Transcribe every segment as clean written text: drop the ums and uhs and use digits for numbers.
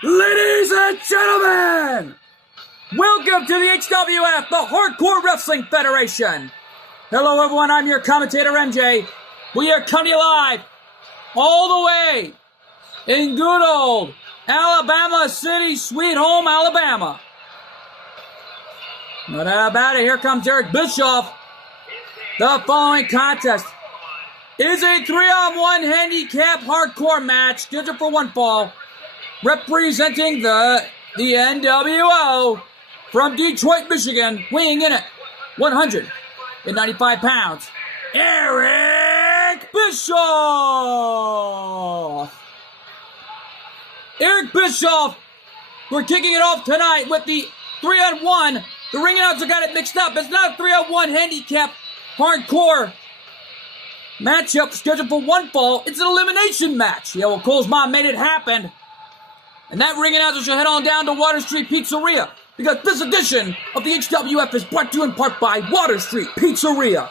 Ladies and gentlemen, welcome to the HWF, the Hardcore Wrestling Federation. Hello everyone, I'm your commentator MJ. We are coming to you live all the way in good old Alabama City, sweet home Alabama. No doubt about it, here comes Eric Bischoff. The following contest is a 3-on-1 handicap hardcore match, scheduled for one fall. Representing the NWO from Detroit, Michigan, weighing in at 195 pounds, Eric Bischoff. Eric Bischoff, we're kicking it off tonight with the 3-on-1. The ring announcer got it mixed up. It's not a 3-on-1 handicap hardcore matchup scheduled for one fall. It's an elimination match. Yeah, well, Cole's mom made it happen. And that ring announcer should head on down to Water Street Pizzeria, because this edition of the HWF is brought to you in part by Water Street Pizzeria.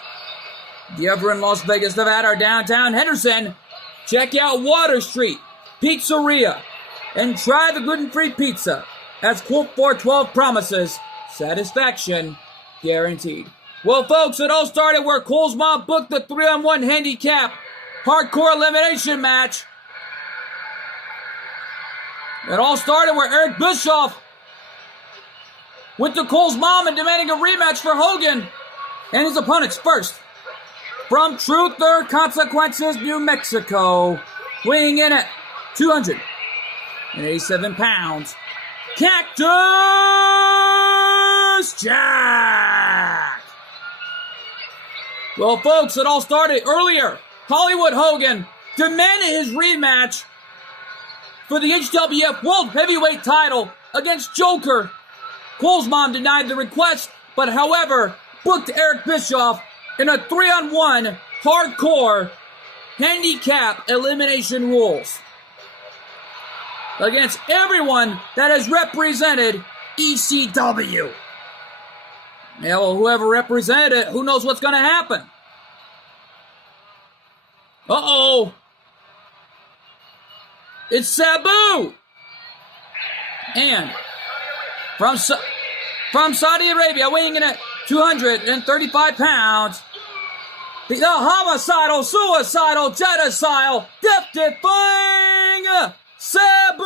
If you're ever in Las Vegas, Nevada, or downtown Henderson, check out Water Street Pizzeria and try the gluten-free pizza. As Colt 412 promises, satisfaction guaranteed. Well, folks, it all started where Cole's mom booked the 3-on-1 handicap hardcore elimination match. It all started where Eric Bischoff went to Cole's mom and demanding a rematch for Hogan and his opponents. First, from Truth or Consequences, New Mexico, weighing in at 287 pounds, Cactus Jack. Well, folks, it all started earlier. Hollywood Hogan demanded his rematch for the HWF World Heavyweight title against Joker. Cole's mom denied the request, but however, booked Eric Bischoff in a 3-on-1 hardcore handicap elimination rules against everyone that has represented ECW. Yeah, well, whoever represented it, who knows what's going to happen? Uh-oh. It's Sabu! And from Saudi Arabia, weighing in at 235 pounds, the homicidal, suicidal, genocidal, death-defying Sabu!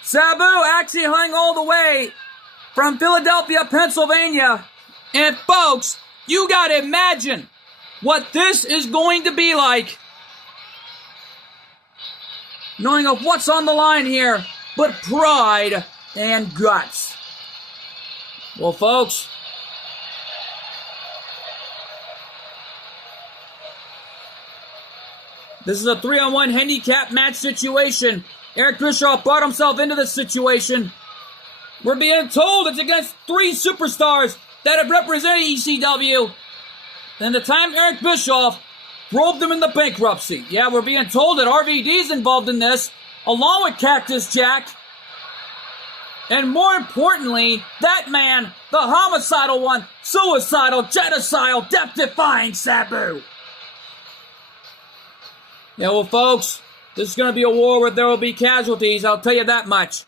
Sabu actually hung all the way from Philadelphia, Pennsylvania. And folks, you gotta imagine what this is going to be like, knowing of what's on the line here, but pride and guts. Well, folks, this is a 3-on-1 handicap match situation. Eric Bischoff brought himself into this situation. We're being told it's against 3 superstars that have represented ECW. And the time Eric Bischoff drove them into bankruptcy. Yeah, we're being told that RVD's involved in this, along with Cactus Jack. And more importantly, that man, the homicidal one, suicidal, genocidal, death-defying Sabu. Yeah, well, folks, this is going to be a war where there will be casualties, I'll tell you that much.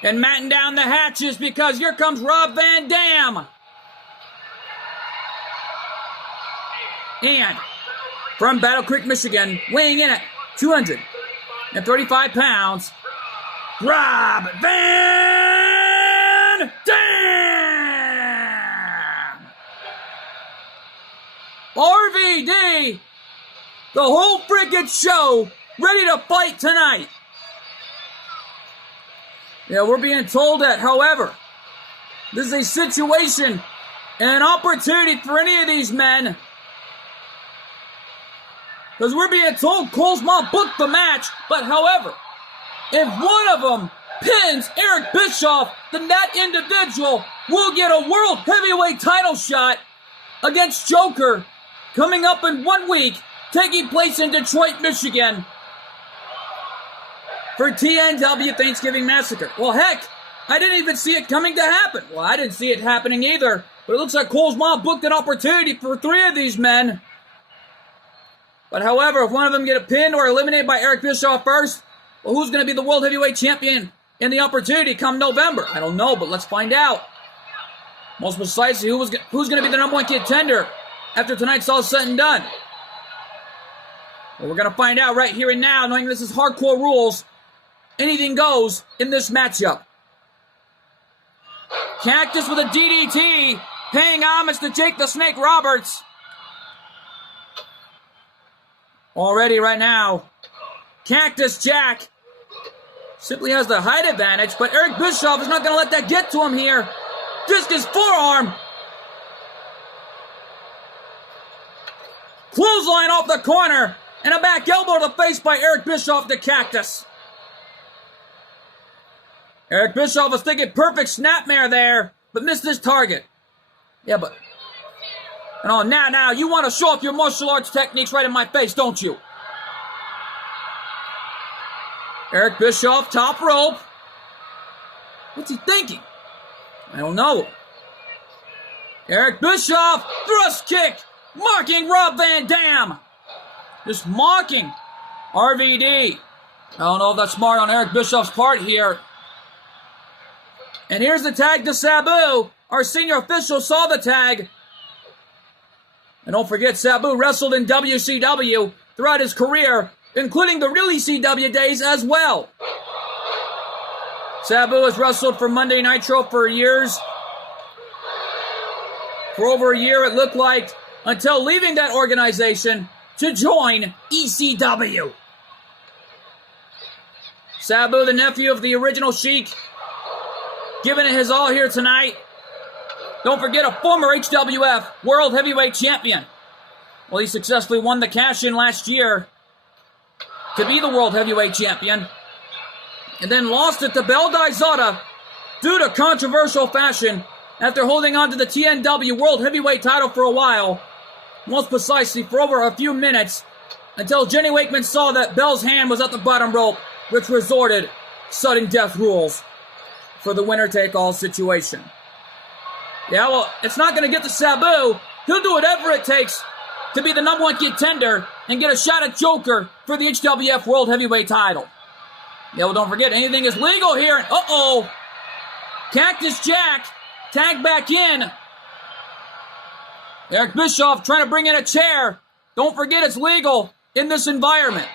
And matting down the hatches because here comes Rob Van Dam. And from Battle Creek, Michigan, weighing in at 235 pounds, Rob Van Dam. RVD, the whole freaking show, ready to fight tonight. Yeah, we're being told that, however, this is a situation and an opportunity for any of these men, because we're being told Cole's mom booked the match, but however, if one of them pins Eric Bischoff, then that individual will get a World Heavyweight title shot against Joker coming up in 1 week, taking place in Detroit, Michigan, for TNW Thanksgiving Massacre. Well, heck, I didn't even see it coming to happen. Well, I didn't see it happening either. But it looks like Cole's mom booked an opportunity for 3 of these men. But however, if one of them get a pin or eliminated by Eric Bischoff first, well, who's going to be the World Heavyweight Champion in the opportunity come November? I don't know, but let's find out. Most precisely, who's going to be the number 1 contender after tonight's all said and done? Well, we're going to find out right here and now, knowing this is hardcore rules. Anything goes in this matchup. Cactus with a DDT, paying homage to Jake the Snake Roberts. Already right now, Cactus Jack simply has the height advantage, but Eric Bischoff is not going to let that get to him here. Discus forearm. Clothesline off the corner, and a back elbow to the face by Eric Bischoff to Cactus. Eric Bischoff was thinking perfect snapmare there, but missed his target. Yeah, but... Oh, now, you want to show off your martial arts techniques right in my face, don't you? Eric Bischoff, top rope. What's he thinking? I don't know. Eric Bischoff, thrust kick, mocking Rob Van Dam. Just mocking RVD. I don't know if that's smart on Eric Bischoff's part here. And here's the tag to Sabu. Our senior official saw the tag. And don't forget, Sabu wrestled in WCW throughout his career, including the really CW days as well. Sabu has wrestled for Monday Nitro for years. For over a year, it looked like, until leaving that organization to join ECW. Sabu, the nephew of the original Sheik, giving it his all here tonight. Don't forget, a former HWF World Heavyweight Champion. Well, he successfully won the cash-in last year to be the World Heavyweight Champion, and then lost it to Bel Daizada due to controversial fashion after holding on to the TNW World Heavyweight title for a while, most precisely for over a few minutes, until Jenny Wakeman saw that Bel's hand was at the bottom rope, which resorted sudden death rules for the winner-take-all situation. Yeah, well, it's not going to get to Sabu. He'll do whatever it takes to be the number 1 contender and get a shot at Joker for the HWF World Heavyweight title. Yeah, well, don't forget, anything is legal here. Uh-oh. Cactus Jack tagged back in. Eric Bischoff trying to bring in a chair. Don't forget, it's legal in this environment.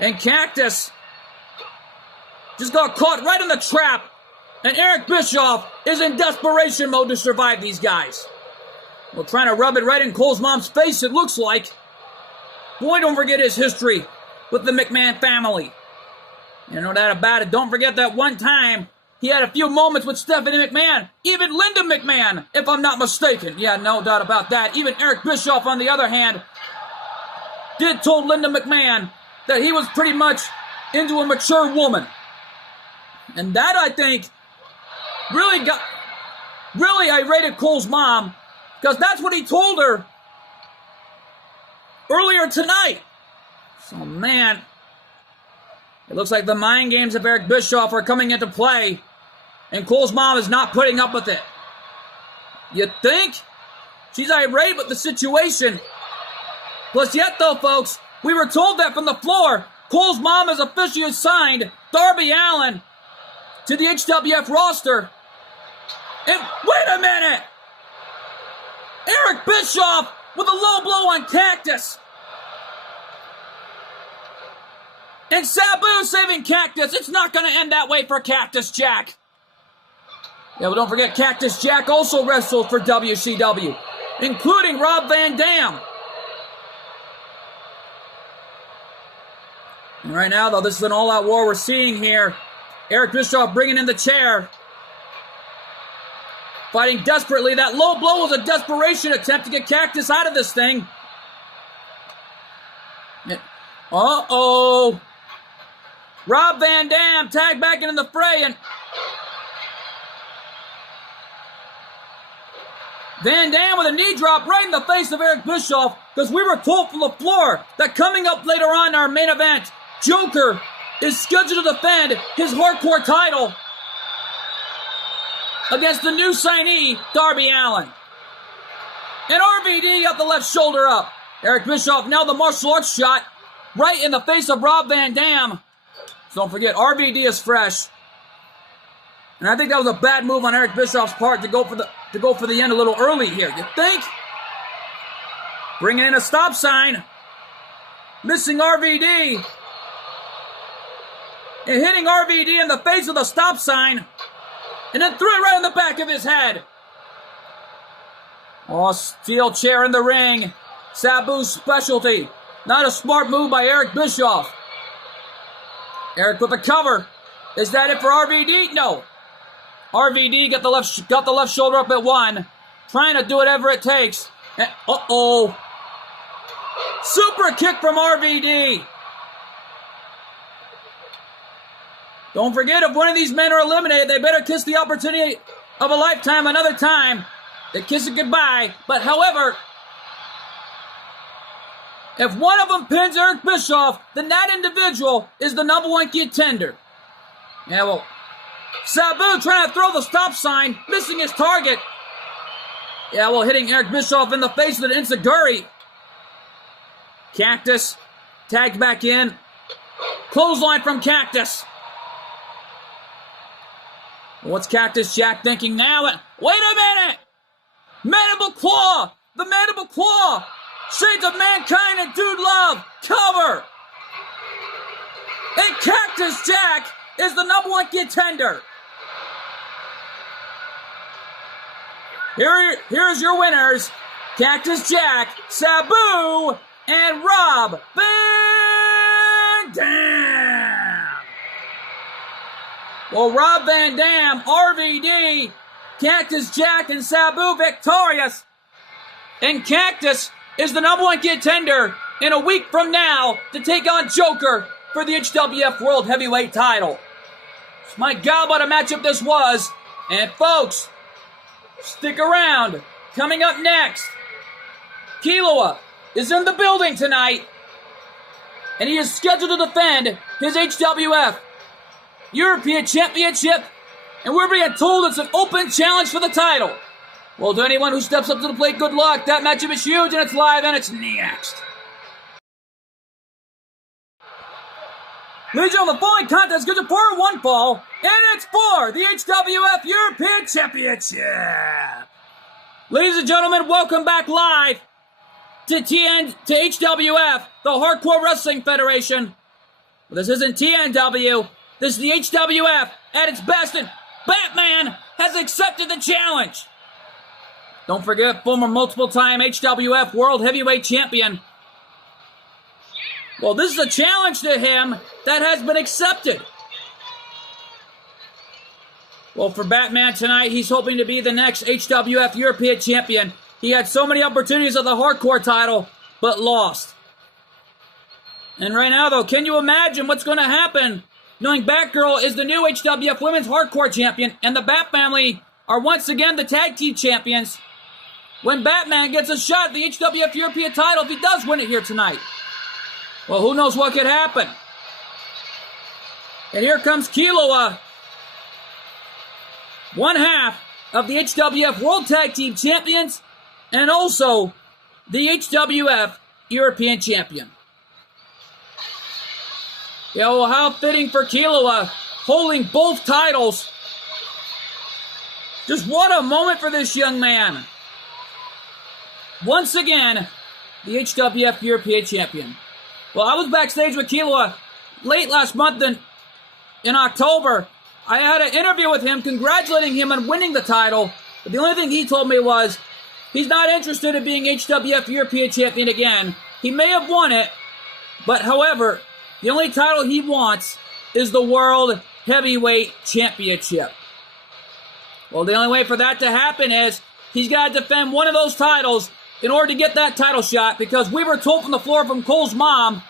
And Cactus just got caught right in the trap. And Eric Bischoff is in desperation mode to survive these guys. Well, trying to rub it right in Cole's mom's face, it looks like. Boy, don't forget his history with the McMahon family. You know that about it. Don't forget that one time he had a few moments with Stephanie McMahon. Even Linda McMahon, if I'm not mistaken. Yeah, no doubt about that. Even Eric Bischoff, on the other hand, did told Linda McMahon that he was pretty much into a mature woman. And that, I think, really irated Cole's mom, because that's what he told her earlier tonight. So, man, it looks like the mind games of Eric Bischoff are coming into play, and Cole's mom is not putting up with it. You think? She's irate with the situation. Plus, yet though, folks, we were told that from the floor, Cole's mom has officially assigned Darby Allin to the HWF roster. And wait a minute! Eric Bischoff with a low blow on Cactus. And Sabu saving Cactus. It's not going to end that way for Cactus Jack. Yeah, but don't forget, Cactus Jack also wrestled for WCW, including Rob Van Dam. And right now, though, this is an all-out war we're seeing here. Eric Bischoff bringing in the chair. Fighting desperately. That low blow was a desperation attempt to get Cactus out of this thing. Uh-oh. Rob Van Dam tagged back into the fray, and Van Dam with a knee drop right in the face of Eric Bischoff, because we were told from the floor that coming up later on in our main event, Joker is scheduled to defend his hardcore title against the new signee, Darby Allin. And RVD got the left shoulder up. Eric Bischoff now the martial arts shot right in the face of Rob Van Dam. So don't forget, RVD is fresh. And I think that was a bad move on Eric Bischoff's part to go for the end a little early here. You think? Bringing in a stop sign. Missing RVD. And hitting RVD in the face of the stop sign. And then threw it right in the back of his head. Oh, steel chair in the ring. Sabu's specialty. Not a smart move by Eric Bischoff. Eric with the cover. Is that it for RVD? No. RVD got the left shoulder up at one. Trying to do whatever it takes. And, uh-oh. Super kick from RVD. Don't forget, if one of these men are eliminated, they better kiss the opportunity of a lifetime another time. They kiss it goodbye. But however, if one of them pins Eric Bischoff, then that individual is the number one contender. Yeah, well, Sabu trying to throw the stop sign, missing his target. Yeah, well, hitting Eric Bischoff in the face with an enziguri. Cactus tagged back in. Clothesline from Cactus. What's Cactus Jack thinking now? Wait a minute! Mandible Claw! The Mandible Claw! Shades of Mankind and Dude Love! Cover! And Cactus Jack is the number one contender. Here's your winners. Cactus Jack, Sabu, and Rob Van Dam. Well, Rob Van Dam, RVD, Cactus Jack, and Sabu victorious. And Cactus is the number one contender in a week from now to take on Joker for the HWF World Heavyweight title. My God, what a matchup this was. And folks, stick around. Coming up next, Killua is in the building tonight. And he is scheduled to defend his HWF European Championship. And we're being told it's an open challenge for the title. Well, to anyone who steps up to the plate, good luck. That matchup is huge and it's live and it's next. Ladies and gentlemen, the following contest goes for one fall, and it's for the HWF European Championship. Ladies and gentlemen, welcome back live to HWF, the Hardcore Wrestling Federation. Well, this isn't TNW, this is the HWF at its best, and Batman has accepted the challenge. Don't forget, former multiple-time HWF World Heavyweight Champion. Well, this is a challenge to him that has been accepted. Well, for Batman tonight, he's hoping to be the next HWF European Champion. He had so many opportunities at the Hardcore title, but lost. And right now, though, can you imagine what's going to happen knowing Batgirl is the new HWF Women's Hardcore Champion and the Bat Family are once again the Tag Team Champions when Batman gets a shot at the HWF European title if he does win it here tonight? Well, who knows what could happen? And here comes Killua, one half of the HWF World Tag Team Champions and also the HWF European Champion. Yeah, well, how fitting for Killua, holding both titles. Just what a moment for this young man. Once again, the HWF European Champion. Well, I was backstage with Killua late last month in October. I had an interview with him congratulating him on winning the title. But the only thing he told me was he's not interested in being HWF European Champion again. He may have won it, but however, the only title he wants is the World Heavyweight Championship. Well, the only way for that to happen is he's got to defend one of those titles in order to get that title shot, because we were told from the floor from Cole's mom,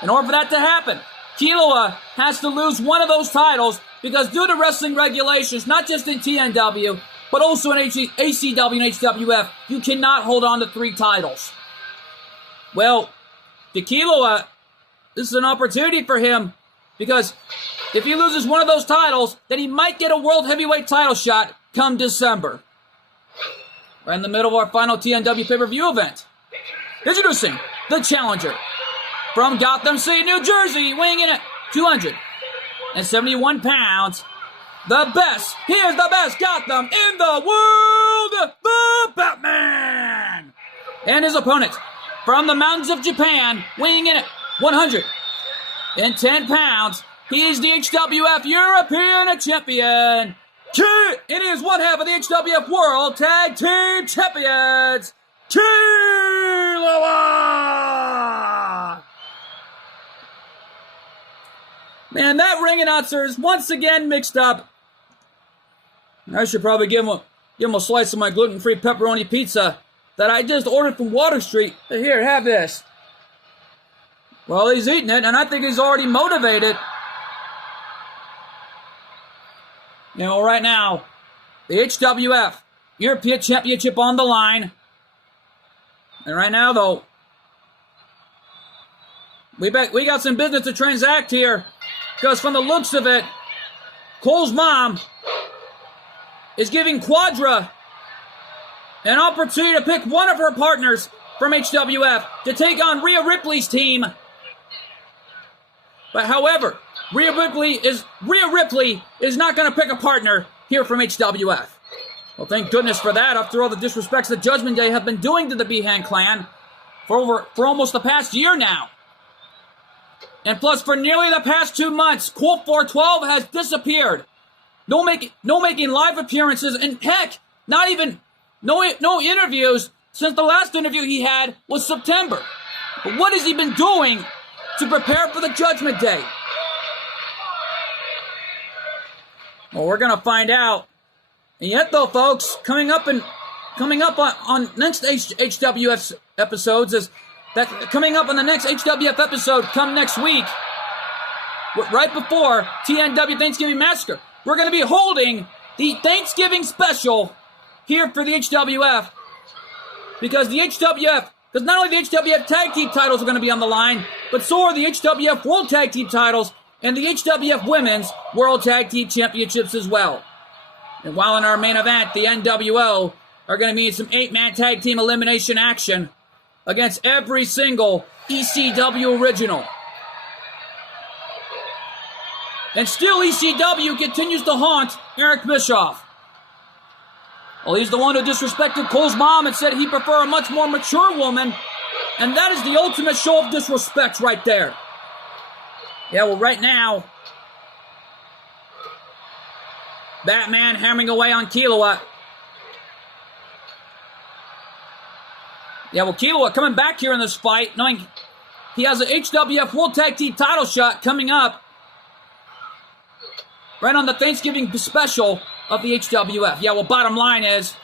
in order for that to happen, Killua has to lose one of those titles, because due to wrestling regulations, not just in TNW, but also in ACW and HWF, you cannot hold on to 3 titles. Well, to Killua, this is an opportunity for him Because if he loses one of those titles, then he might get a World Heavyweight title shot come December. We're in the middle of our final TNW pay-per-view event. Introducing the challenger from Gotham City, New Jersey, weighing in at 271 pounds. The best, he is the best Gotham in the world, the Batman! And his opponent from the mountains of Japan, weighing in at 110 pounds. He is the HWF European Champion. It is one half of the HWF World Tag Team Champions, Killua! Man, that ring announcer is once again mixed up. I should probably give him a slice of my gluten-free pepperoni pizza that I just ordered from Water Street. Here, have this. Well, he's eating it, and I think he's already motivated. You know, right now, the HWF European Championship on the line. And right now, though, we got some business to transact here. Because from the looks of it, Cole's mom is giving Quadra an opportunity to pick one of her partners from HWF to take on Rhea Ripley's team. But however, Rhea Ripley is not going to pick a partner here from HWF. Well, thank goodness for that, after all the disrespects that Judgment Day have been doing to the Behan clan for almost the past year now. And plus, for nearly the past 2 months, Colt 412 has disappeared. No making live appearances, and heck, no interviews since the last interview he had was September. But what has he been doing to prepare for the Judgment Day? Well, we're gonna find out. And yet, though, folks, coming up on next HWF episodes is that coming up on the next HWF episode come next week, right before TNW Thanksgiving Massacre, we're going to be holding the Thanksgiving special here for the HWF. Because not only the HWF Tag Team titles are going to be on the line, but so are the HWF World Tag Team titles and the HWF Women's World Tag Team Championships as well. And while in our main event, the NWO are going to be in some 8-man tag team elimination action against every single ECW original. And still ECW continues to haunt Eric Bischoff. Well, he's the one who disrespected Cole's mom and said he'd prefer a much more mature woman. And that is the ultimate show of disrespect right there. Yeah, well, right now, Batman hammering away on Killua. Yeah, well, Killua coming back here in this fight, knowing he has an HWF World Tag Team title shot coming up right on the Thanksgiving special of the HWF. Yeah, well, bottom line is,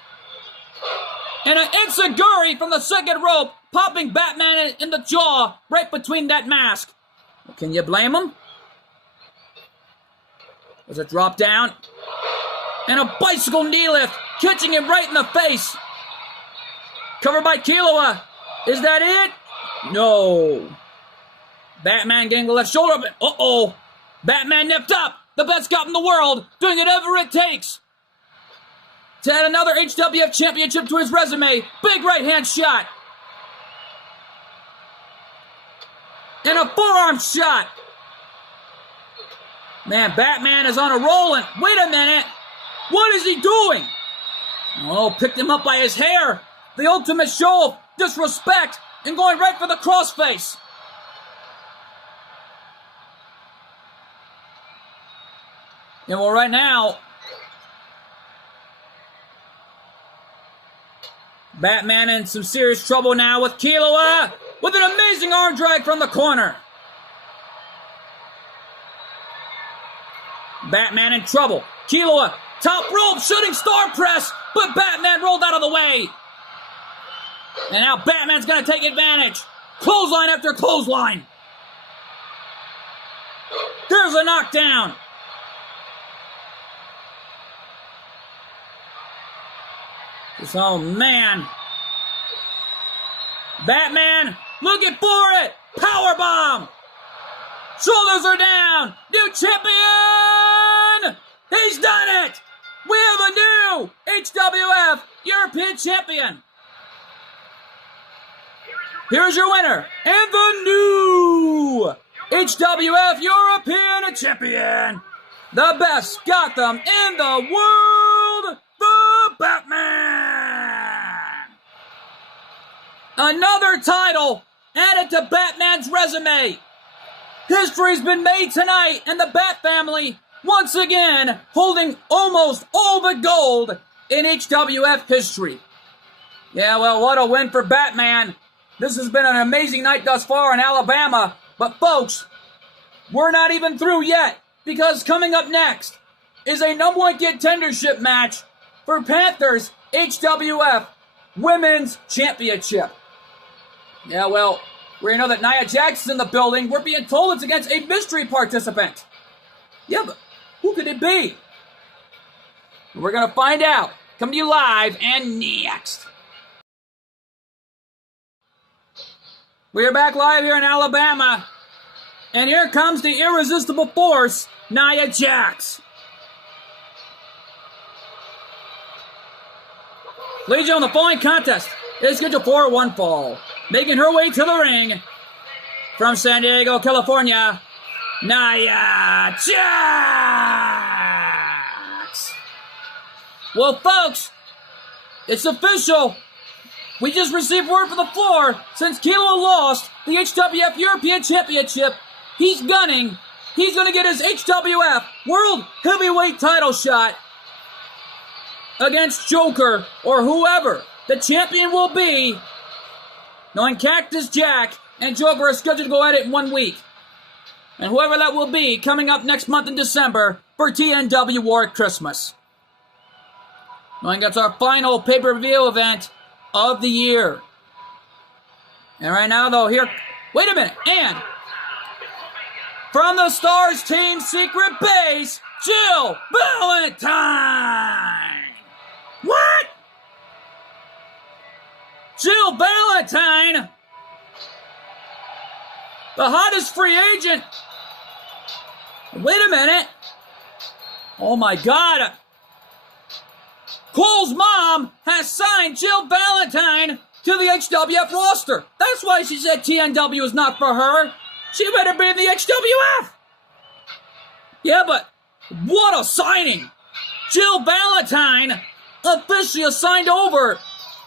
and an enziguri from the second rope, popping Batman in the jaw right between that mask. Well, can you blame him? There's a drop down. And a bicycle knee lift, catching him right in the face. Covered by Killua. Is that it? No. Batman getting the left shoulder up. Uh-oh. Batman nipped up. The best cop in the world, doing whatever it takes to add another HWF championship to his resume. Big right hand shot. And a forearm shot. Man, Batman is on a roll. And wait a minute. What is he doing? Oh, picked him up by his hair. The ultimate show of disrespect and going right for the crossface. And well, right now, Batman in some serious trouble now with Killua with an amazing arm drag from the corner. Batman in trouble. Killua, top rope, shooting star press, but Batman rolled out of the way. And now Batman's going to take advantage. Clothesline after clothesline. There's a knockdown. Oh, man. Batman looking for it. Powerbomb. Shoulders are down. here's your winner and the new HWF European Champion, the best Gotham in the world, the Batman. Another title added to Batman's resume. History's been made tonight, and the Bat family once again holding almost all the gold in HWF history. Yeah, well, what a win for Batman. This has been an amazing night thus far in Alabama. But folks, we're not even through yet, because coming up next is a number one contendership match for Panthers HWF Women's Championship. Yeah, well, we know that Nia Jax is in the building. We're being told it's against a mystery participant. Yeah, but who could it be? We're going to find out. Coming to you live and next. We are back live here in Alabama. And here comes the irresistible force, Nia Jax. Ladies and gentlemen, the following contest is scheduled for one fall. Making her way to the ring from San Diego, California, Nia Jax. Well, folks, it's official. We just received word from the floor. Since Kilo lost the HWF European Championship, he's gunning. He's going to get his HWF World Heavyweight title shot against Joker or whoever the champion will be. Knowing Cactus Jack and Joker are scheduled to go at it in 1 week. And whoever that will be coming up next month in December for TNW War at Christmas. Knowing that's our final pay-per-view event of the year. And right now though, here, wait a minute, and from the Stars team secret base, Jill Valentine! What? Jill Valentine, the hottest free agent. Wait a minute. Oh my God. Cole's mom has signed Jill Valentine to the HWF roster. That's why she said TNW is not for her. She better be in the HWF. Yeah, but what a signing. Jill Valentine officially assigned over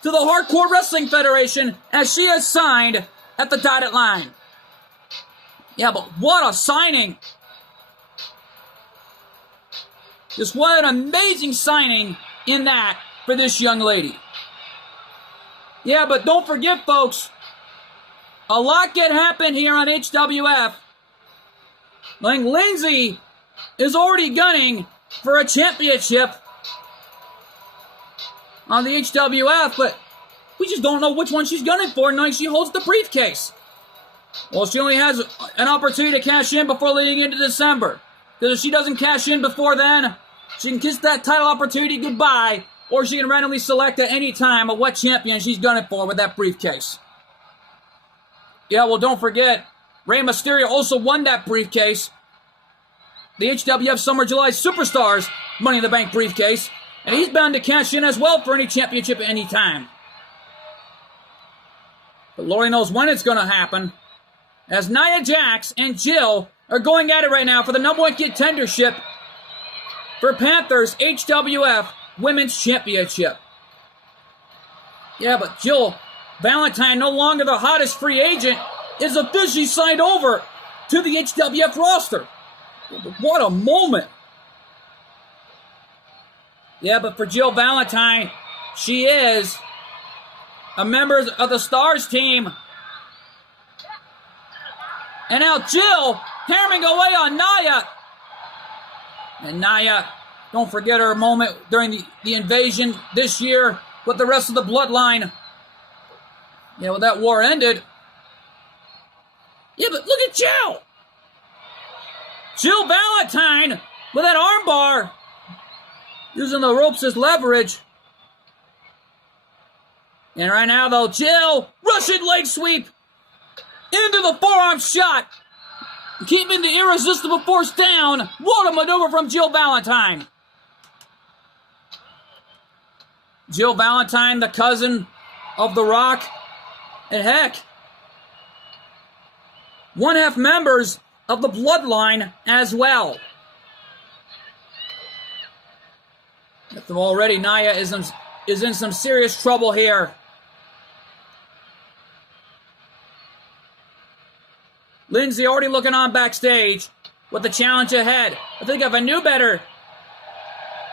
to the Hardcore Wrestling Federation as she is signed at the dotted line. Yeah, but what a signing. Just what an amazing signing in that for this young lady. Yeah, but don't forget, folks, a lot can happen here on HWF. Like Lindsay is already gunning for a championship on the HWF, but we just don't know which one she's gunning for knowing she holds the briefcase. Well, she only has an opportunity to cash in before leading into December. Because if she doesn't cash in before then, she can kiss that title opportunity goodbye, or she can randomly select at any time of what champion she's gunning for with that briefcase. Yeah, well, don't forget, Rey Mysterio also won that briefcase. The HWF Summer July Superstars Money in the Bank briefcase. And he's bound to cash in as well for any championship at any time. But Lori knows when it's going to happen. As Nia Jax and Jill are going at it right now for the number one contendership for Panthers HWF Women's Championship. Yeah, but Jill Valentine, no longer the hottest free agent, is officially signed over to the HWF roster. What a moment. Yeah, but for Jill Valentine, she is a member of the Stars team. And now Jill hammering away on Nia. And Nia, don't forget her moment during the invasion this year with the rest of the bloodline. Yeah, well, that war ended. Yeah, but look at Jill. Jill Valentine with that armbar. Using the ropes as leverage. And right now, though, Jill, Russian leg sweep into the forearm shot. Keeping the irresistible force down. What a maneuver from Jill Valentine. Jill Valentine, the cousin of The Rock. And heck, one-half members of the Bloodline as well. Already, Nia is in some serious trouble here. Lindsay already looking on backstage with the challenge ahead. I think if I knew better,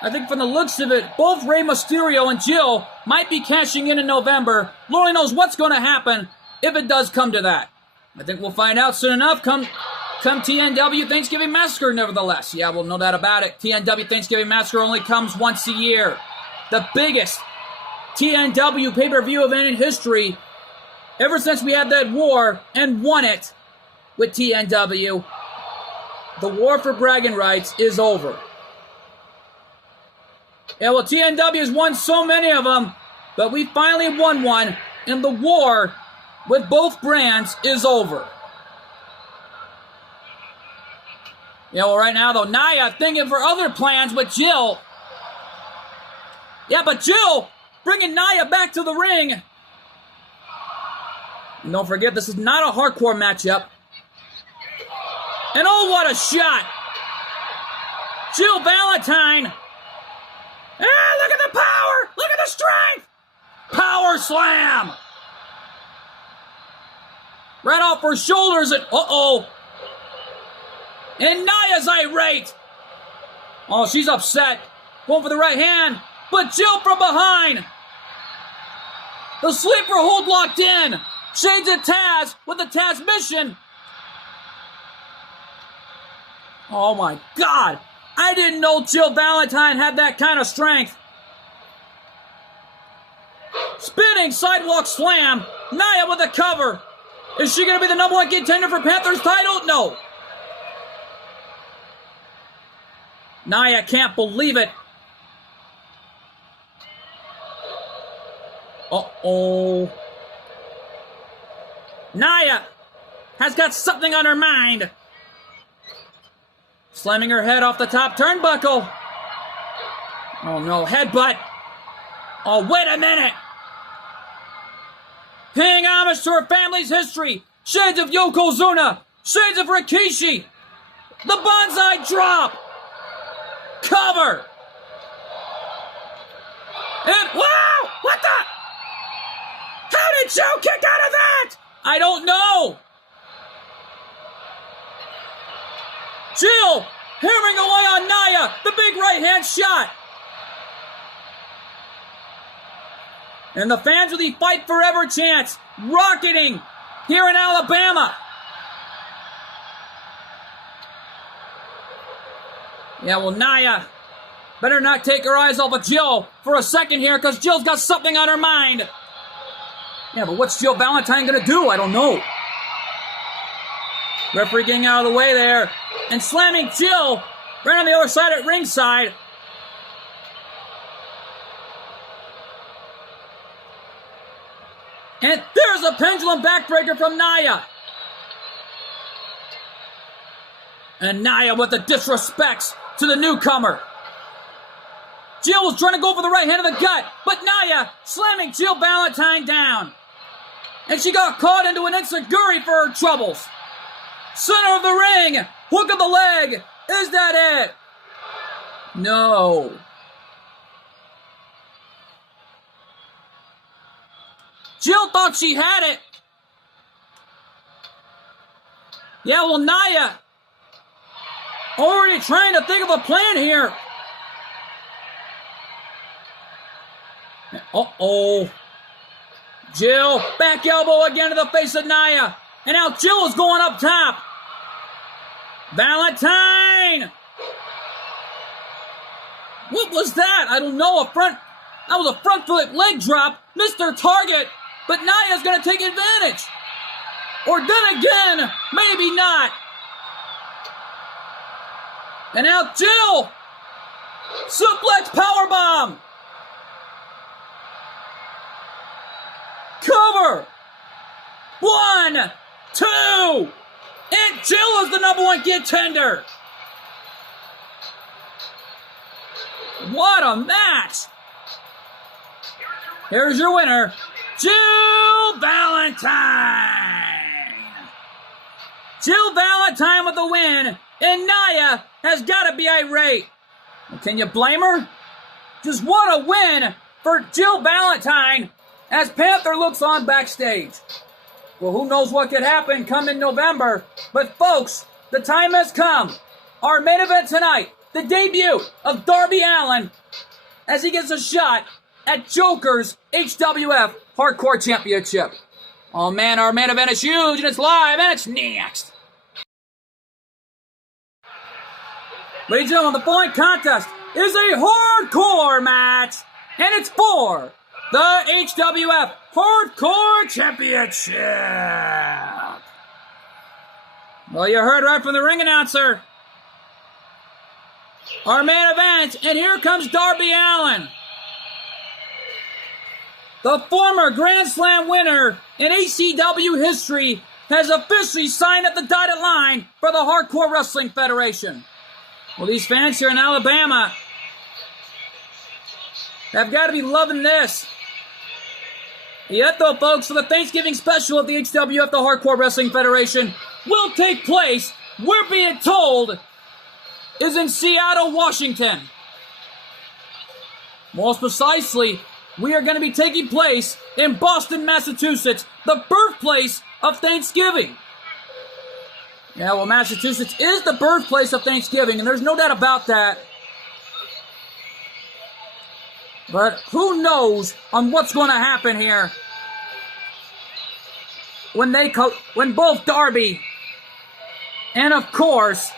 I think from the looks of it, both Rey Mysterio and Jill might be cashing in November. Lord only knows what's going to happen if it does come to that. I think we'll find out soon enough. Come TNW Thanksgiving Massacre, nevertheless. Yeah, we'll know that about it. TNW Thanksgiving Massacre only comes once a year. The biggest TNW pay-per-view event in history ever since we had that war and won it with TNW. The war for bragging rights is over. Yeah, well, TNW has won so many of them, but we finally won one, and the war with both brands is over. Yeah, well, right now, though, Nia thinking for other plans with Jill. Yeah, but Jill bringing Nia back to the ring. And don't forget, this is not a hardcore matchup. And oh, what a shot! Jill Valentine. Ah, look at the power! Look at the strength! Power slam! Right off her shoulders and uh-oh. And Nia's irate. Oh, she's upset. Going for the right hand. But Jill from behind. The sleeper hold locked in. Shades of Taz with the Taz mission. Oh my God. I didn't know Jill Valentine had that kind of strength. Spinning sidewalk slam. Nia with a cover. Is she going to be the number one contender for Panthers title? No. Nia can't believe it. Uh-oh. Nia has got something on her mind. Slamming her head off the top turnbuckle. Oh no, headbutt. Oh, wait a minute. Paying homage to her family's history. Shades of Yokozuna. Shades of Rikishi. The bonsai drop. Cover. And wow! What the? How did Joe kick out of that? I don't know. Jill hammering away on Nia. The big right hand shot. And the fans with the Fight Forever chants rocketing here in Alabama. Yeah, well, Nia better not take her eyes off of Jill for a second here, because Jill's got something on her mind. Yeah, but what's Jill Valentine going to do? I don't know. Referee getting out of the way there and slamming Jill right on the other side at ringside. And there's a pendulum backbreaker from Nia. And Nia with the disrespects to the newcomer. Jill was trying to go for the right hand of the gut, but Nia slamming Jill Valentine down. And she got caught into an enziguri for her troubles. Center of the ring, hook of the leg. Is that it? No. Jill thought she had it. Yeah, well, Nia already trying to think of a plan here. Uh-oh. Jill, back elbow again to the face of Nia. And now Jill is going up top. Valentine! What was that? I don't know. That was a front foot leg drop. Mr. Target. But Nia's going to take advantage. Or then again, maybe not. And now Jill. Suplex powerbomb. Cover. 1, 2. And Jill is the number one contender. What a match. Here's your winner, Jill Valentine. Jill Valentine with the win, and Nia has got to be irate. Well, can you blame her? Just what a win for Jill Valentine as Panther looks on backstage. Well, who knows what could happen come in November. But folks, the time has come. Our main event tonight, the debut of Darby Allin as he gets a shot at Joker's HWF Hardcore Championship. Oh man, our main event is huge and it's live and it's next. Ladies and gentlemen, the following contest is a hardcore match, and it's for the HWF Hardcore Championship. Well, you heard right from the ring announcer. Our main event, and here comes Darby Allin. The former Grand Slam winner in ECW history has officially signed at the dotted line for the Hardcore Wrestling Federation. Well, these fans here in Alabama have got to be loving this. Yet though, folks, so the Thanksgiving special of the HWF, the Hardcore Wrestling Federation, will take place, we're being told, is in Seattle, Washington. Most precisely, we are going to be taking place in Boston, Massachusetts, the birthplace of Thanksgiving. Yeah, well, Massachusetts is the birthplace of Thanksgiving, and there's no doubt about that. But who knows on what's going to happen here when both Darby and, of course,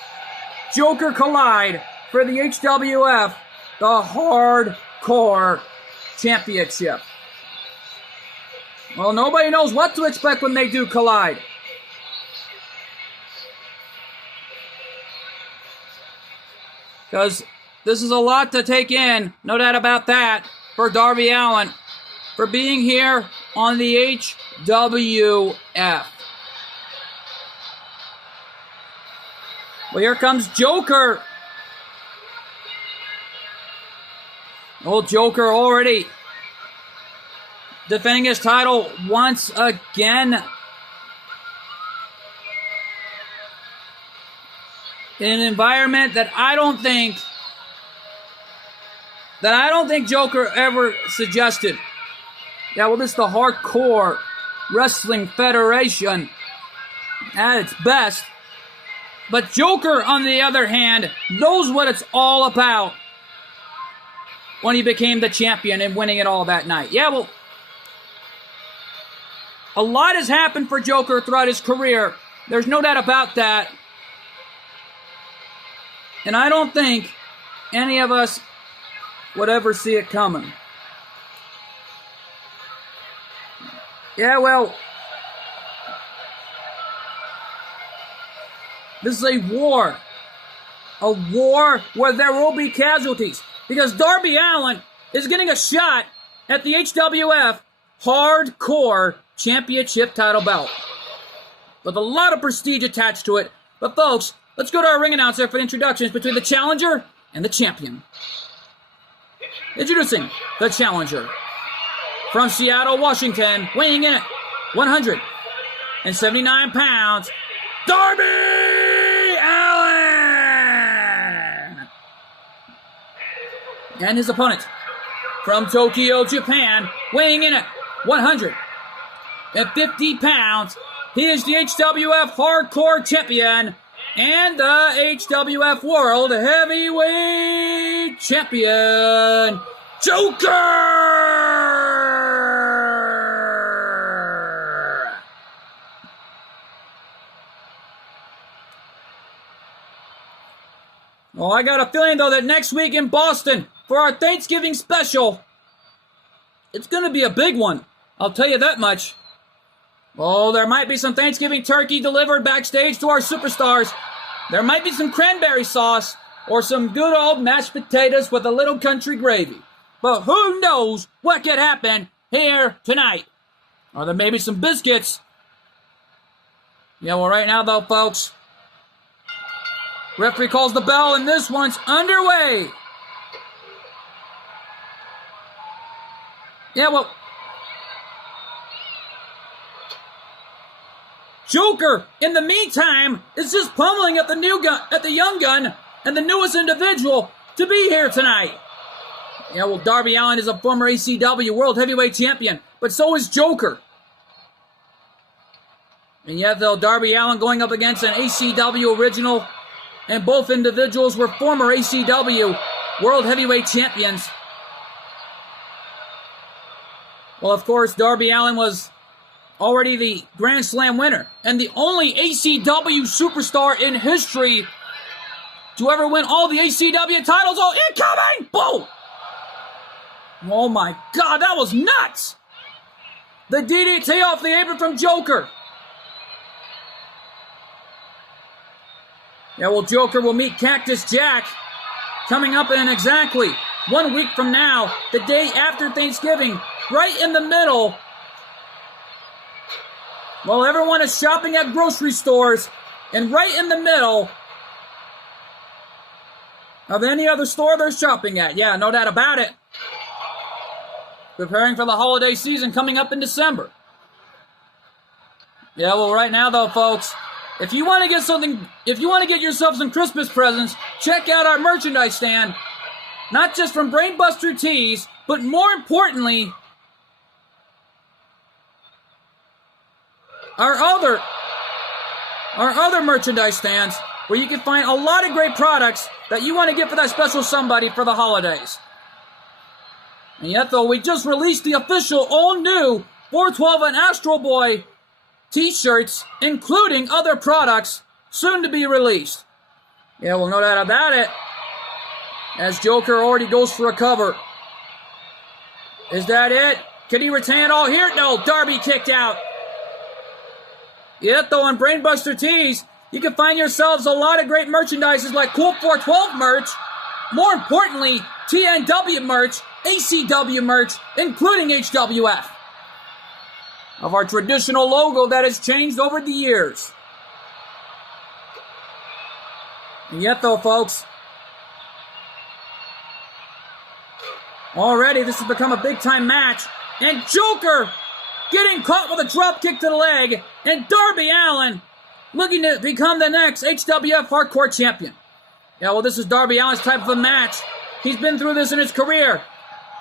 Joker collide for the HWF, the Hardcore Championship. Well, nobody knows what to expect when they do collide. Because this is a lot to take in, no doubt about that, for Darby Allin, for being here on the HWF. Well, here comes Joker. Old Joker already defending his title once again. In an environment that I don't think Joker ever suggested. Yeah, well, this is the Hardcore Wrestling Federation at its best. But Joker, on the other hand, knows what it's all about when he became the champion and winning it all that night. Yeah, well, a lot has happened for Joker throughout his career. There's no doubt about that. And I don't think any of us would ever see it coming. Yeah, well, this is a war. A war where there will be casualties. Because Darby Allin is getting a shot at the HWF Hardcore Championship title belt. With a lot of prestige attached to it. But folks, let's go to our ring announcer for introductions between the challenger and the champion. Introducing the challenger. From Seattle, Washington, weighing in at 179 pounds, Darby Allin! And his opponent. From Tokyo, Japan, weighing in at 150 pounds, he is the HWF Hardcore Champion and the HWF World Heavyweight Champion, Joker! Well, I got a feeling, though, that next week in Boston, for our Thanksgiving special, it's going to be a big one. I'll tell you that much. Oh, there might be some Thanksgiving turkey delivered backstage to our superstars. There might be some cranberry sauce or some good old mashed potatoes with a little country gravy. But who knows what could happen here tonight? Or there may be some biscuits. Yeah, well, right now, though, folks, referee calls the bell, and this one's underway. Yeah, well, Joker, in the meantime, is just pummeling at the young gun and the newest individual to be here tonight. Yeah, well, Darby Allin is a former ACW World Heavyweight Champion, but so is Joker. And yet, though, Darby Allin going up against an ACW original, and both individuals were former ACW World Heavyweight Champions. Well, of course, Darby Allin was already the Grand Slam winner and the only ACW superstar in history to ever win all the ACW titles. Oh, incoming! Boom! Oh my God, that was nuts! The DDT off the apron from Joker. Yeah, well, Joker will meet Cactus Jack coming up in exactly 1 week from now, the day after Thanksgiving, right in the middle. While everyone is shopping at grocery stores, and right in the middle of any other store they're shopping at. Yeah, no doubt about it. Preparing for the holiday season coming up in December. Yeah, well, right now, though, folks, if you want to get yourself some Christmas presents, check out our merchandise stand. Not just from Brainbuster Tees, but more importantly, our other merchandise stands where you can find a lot of great products that you want to get for that special somebody for the holidays. And yet, though, we just released the official all-new 412 and Astro Boy t-shirts, including other products, soon to be released. Yeah, well, no doubt about it. As Joker already goes for a cover. Is that it? Can he retain it all here? No, Darby kicked out. Yet, though, on Brainbuster Tees, you can find yourselves a lot of great merchandises like Cool 412 merch, more importantly, TNW merch, ACW merch, including HWF. Of our traditional logo that has changed over the years. And yet, though, folks, already this has become a big-time match, and Joker getting caught with a drop kick to the leg, and Darby Allin looking to become the next HWF Hardcore Champion. Yeah, well, this is Darby Allin's type of a match. He's been through this in his career,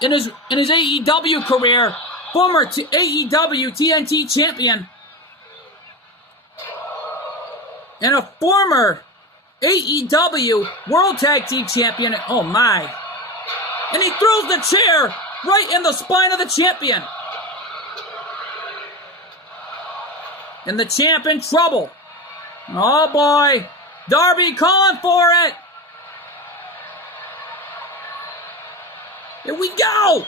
in his AEW career, former AEW TNT Champion, and a former AEW World Tag Team Champion. Oh my. And he throws the chair right in the spine of the champion. And the champ in trouble. Oh boy. Darby calling for it. Here we go.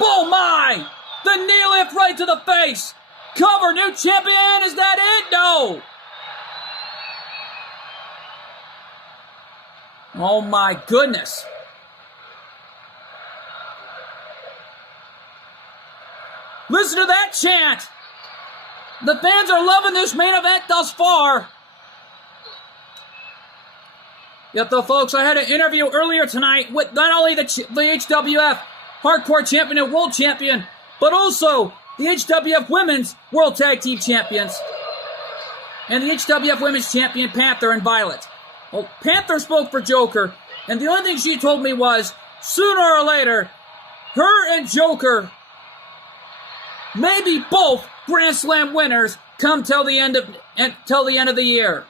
Oh my. The knee lift right to the face. Cover, new champion. Is that it? No. Oh my goodness. Listen to that chant. The fans are loving this main event thus far. Yet though, folks, I had an interview earlier tonight with not only the HWF Hardcore Champion and World Champion, but also the HWF Women's World Tag Team Champions and the HWF Women's Champion Panther and Violet. Well, Panther spoke for Joker, and the only thing she told me was, sooner or later, her and Joker may be both Grand Slam winners come till the end of the year.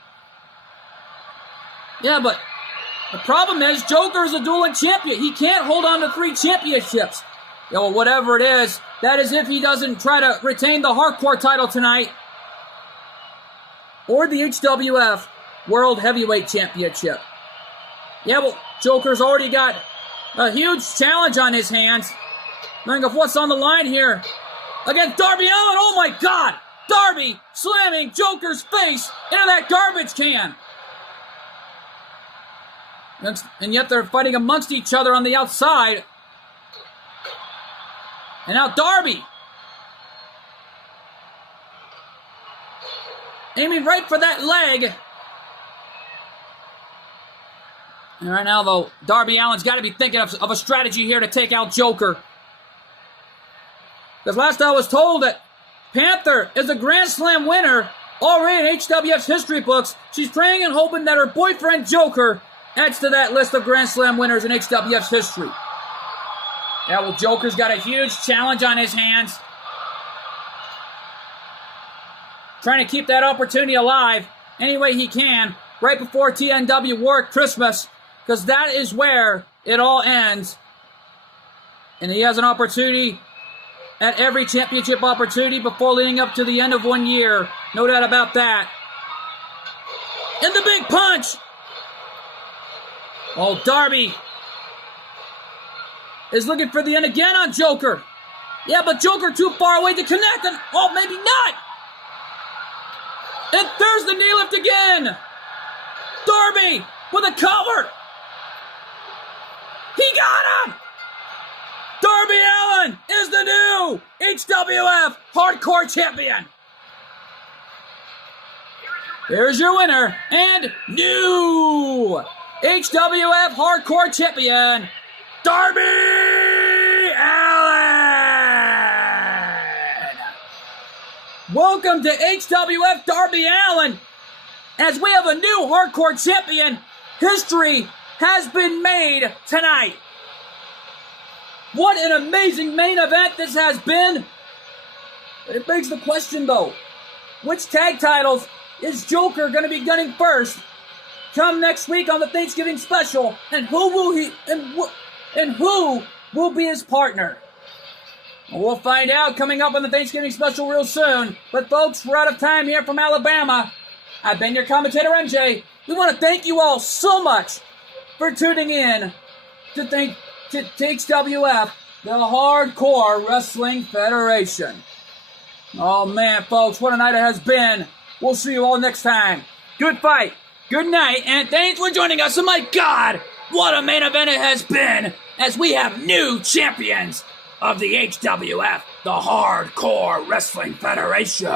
Yeah, but the problem is Joker is a dueling champion. He can't hold on to 3 championships. Yeah, well, whatever it is, that is if he doesn't try to retain the Hardcore title tonight or the HWF World Heavyweight Championship. Yeah, well, Joker's already got a huge challenge on his hands. Think of what's on the line here against Darby Allin. Oh my God! Darby slamming Joker's face into that garbage can. And yet they're fighting amongst each other on the outside. And now Darby aiming right for that leg. And right now, though, Darby Allin's got to be thinking of a strategy here to take out Joker. Because last I was told that Panther is a Grand Slam winner already in HWF's history books. She's praying and hoping that her boyfriend Joker adds to that list of Grand Slam winners in HWF's history. Yeah, well, Joker's got a huge challenge on his hands. Trying to keep that opportunity alive any way he can right before TNW Warwick Christmas, because that is where it all ends. And he has an opportunity at every championship opportunity before leading up to the end of 1 year. No doubt about that. And the big punch! Oh, Darby is looking for the end again on Joker. Yeah, but Joker too far away to connect, and oh, maybe not! And there's the knee lift again! Darby with a cover! He got him! Darby Allin is the new HWF Hardcore Champion! Here's your winner and new HWF Hardcore Champion, Darby Allin! Welcome to HWF Darby Allin. As we have a new Hardcore Champion, history has been made tonight. What an amazing main event this has been. But it begs the question though, which tag titles is Joker going to be gunning first come next week on the Thanksgiving special, and who will be his partner? We'll find out coming up on the Thanksgiving special real soon. But folks, we're out of time here from Alabama. I've been your commentator, MJ. We want to thank you all so much for tuning in to HWF, the Hardcore Wrestling Federation. Oh man, folks, what a night it has been. We'll see you all next time. Good fight, good night, and thanks for joining us. And my God, what a main event it has been, as we have new champions of the HWF, the Hardcore Wrestling Federation.